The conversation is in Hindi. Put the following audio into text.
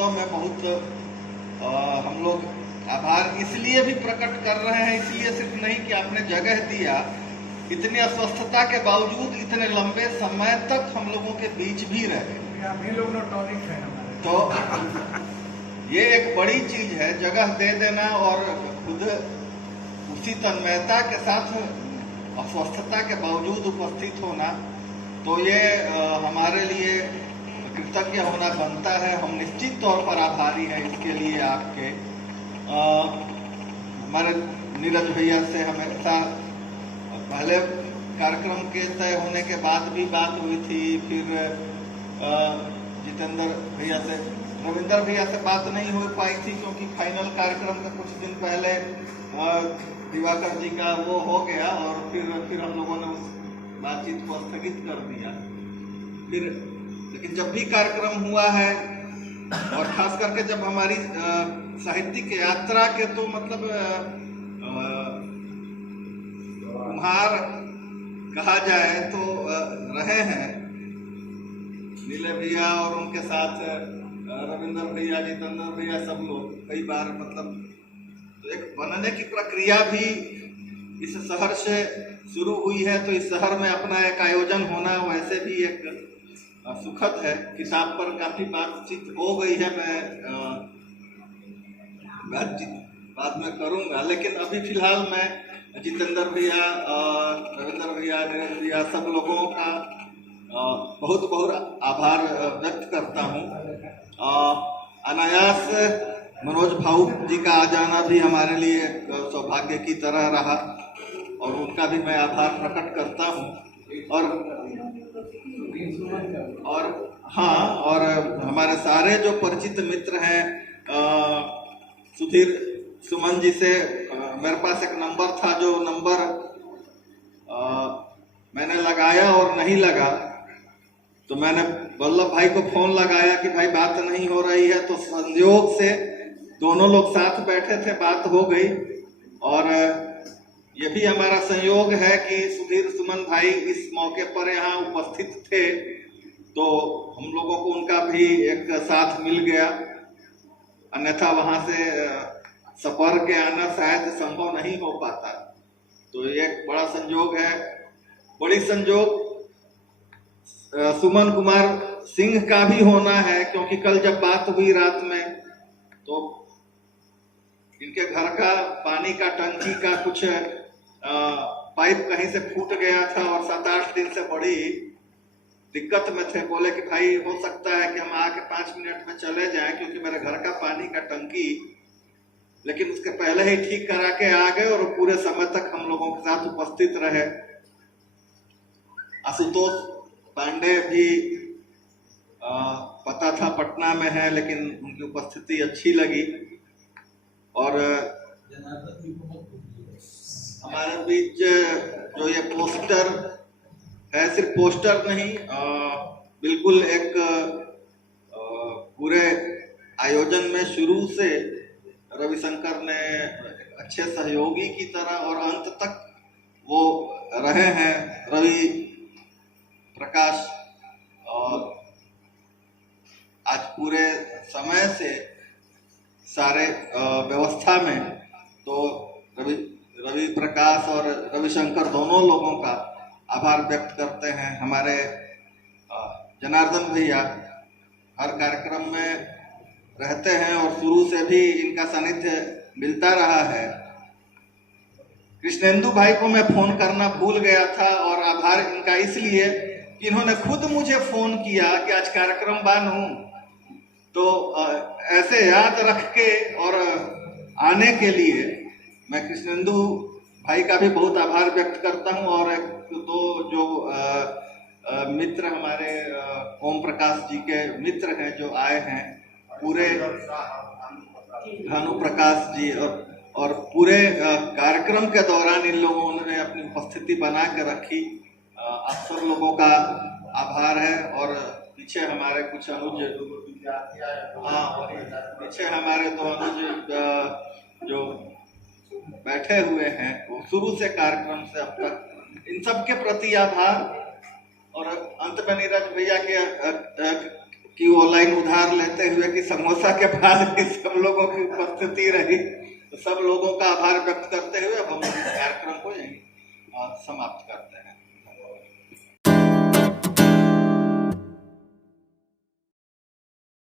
वास्तव में बहुत हम लोग आभार इसलिए भी प्रकट कर रहे हैं, इसलिए सिर्फ नहीं कि आपने जगह दिया, इतनी अस्वस्थता के बावजूद इतने लंबे समय तक हम लोगों के बीच भी रहे। तो ये एक बड़ी चीज है, जगह दे देना और खुद उसी तन्मयता के साथ अस्वस्थता के बावजूद उपस्थित होना, तो ये हमारे लिए कृतज्ञ होना बनता है। हम निश्चित तौर पर आभारी हैं इसके लिए आपके। हमारे नीरज भैया से हमेशा पहले कार्यक्रम के तय होने के बाद भी बात हुई थी, फिर जितेंद्र भैया से, रविंदर भैया से बात नहीं हो पाई थी क्योंकि फाइनल कार्यक्रम के कुछ दिन पहले दिवाकर जी का वो हो गया और फिर हम लोगों ने उस बातचीत को स्थगित कर दिया। फिर लेकिन जब भी कार्यक्रम हुआ है और खास करके जब हमारी साहित्यिक यात्रा के तो मतलब कुम्हार कहा जाए तो रहे हैं नीले भैया और उनके साथ रविंदर भैया, जितेंद्र भैया, सब लोग कई बार मतलब तो एक बनने की प्रक्रिया भी इस शहर से शुरू हुई है। तो इस शहर में अपना एक आयोजन होना वैसे भी एक सुखद है। किताब पर काफी बातचीत हो गई है, मैं बातचीत बाद में करूंगा, लेकिन अभी फिलहाल मैं जितेंद्र भैया, रविंदर भैया, नीरज भैया, सब लोगों का बहुत बहुत आभार व्यक्त करता हूँ। अनायास मनोज भाऊ जी का आ जाना भी हमारे लिए सौभाग्य की तरह रहा और उनका भी मैं आभार प्रकट करता हूँ। और हाँ, और हमारे सारे जो परिचित मित्र हैं, सुधीर सुमन जी से मेरे पास एक नंबर था, जो नंबर मैंने लगाया और नहीं लगा, तो मैंने वल्लभ भाई को फोन लगाया कि भाई बात नहीं हो रही है, तो संयोग से दोनों लोग साथ बैठे थे, बात हो गई। और ये भी हमारा संयोग है कि सुधीर सुमन भाई इस मौके पर यहाँ उपस्थित थे, तो हम लोगों को उनका भी एक साथ मिल गया, अन्यथा वहां से सफर के आना शायद संभव नहीं हो पाता। तो ये एक बड़ा संयोग है, बड़ी संयोग सुमन कुमार सिंह का भी होना है, क्योंकि कल जब बात हुई रात में तो इनके घर का पानी का टंकी का कुछ पाइप कहीं से फूट गया था और 7-8 दिन से बड़ी दिक्कत में थे। बोले कि भाई हो सकता है कि हम आके 5 मिनट में चले जाएं, क्योंकि मेरे घर का पानी का टंकी, लेकिन उसके पहले ही ठीक करा के आ गए और पूरे समय तक हम लोगों के साथ उपस्थित रहे। आशुतोष पांडे भी पता था पटना में है, लेकिन उनकी उपस्थिति अच्छी लगी। और हमारे बीच जो ये पोस्टर है, सिर्फ पोस्टर नहीं, बिल्कुल एक पूरे आयोजन में शुरू से रविशंकर ने अच्छे सहयोगी की तरह और अंत तक वो रहे हैं। रवि प्रकाश और आज पूरे समय से सारे व्यवस्था में, तो रवि प्रकाश और रविशंकर दोनों लोगों का आभार व्यक्त करते हैं। हमारे जनार्दन भैया हर कार्यक्रम में रहते हैं और शुरू से भी इनका सानिध्य मिलता रहा है। कृष्णेंदु भाई को मैं फोन करना भूल गया था, और आभार इनका इसलिए कि इन्होंने खुद मुझे फोन किया कि आज कार्यक्रम बानू, तो ऐसे याद रख के और आने के लिए मैं कृष्णेंदु भाई का भी बहुत आभार व्यक्त करता हूं। और एक दो जो मित्र हमारे ओम प्रकाश जी के मित्र हैं जो आए हैं, पूरे भानु प्रकाश जी, और पूरे कार्यक्रम के दौरान इन लोगों ने अपनी उपस्थिति बना के रखी। आप सब लोगों का आभार है। और पीछे हमारे कुछ अनुज, पीछे हमारे 2 अनुज जो बैठे हुए हैं, वो शुरू से कार्यक्रम से अब तक, इन सब के प्रति आभार। और अंत में नीरज भैया के कि वो लाइन उधार लेते हुए कि समोसा के बाद भी सब लोगों की उपस्थिति रही, तो सब लोगों का आभार व्यक्त करते हुए अब हम कार्यक्रम को यहीं समाप्त करते हैं।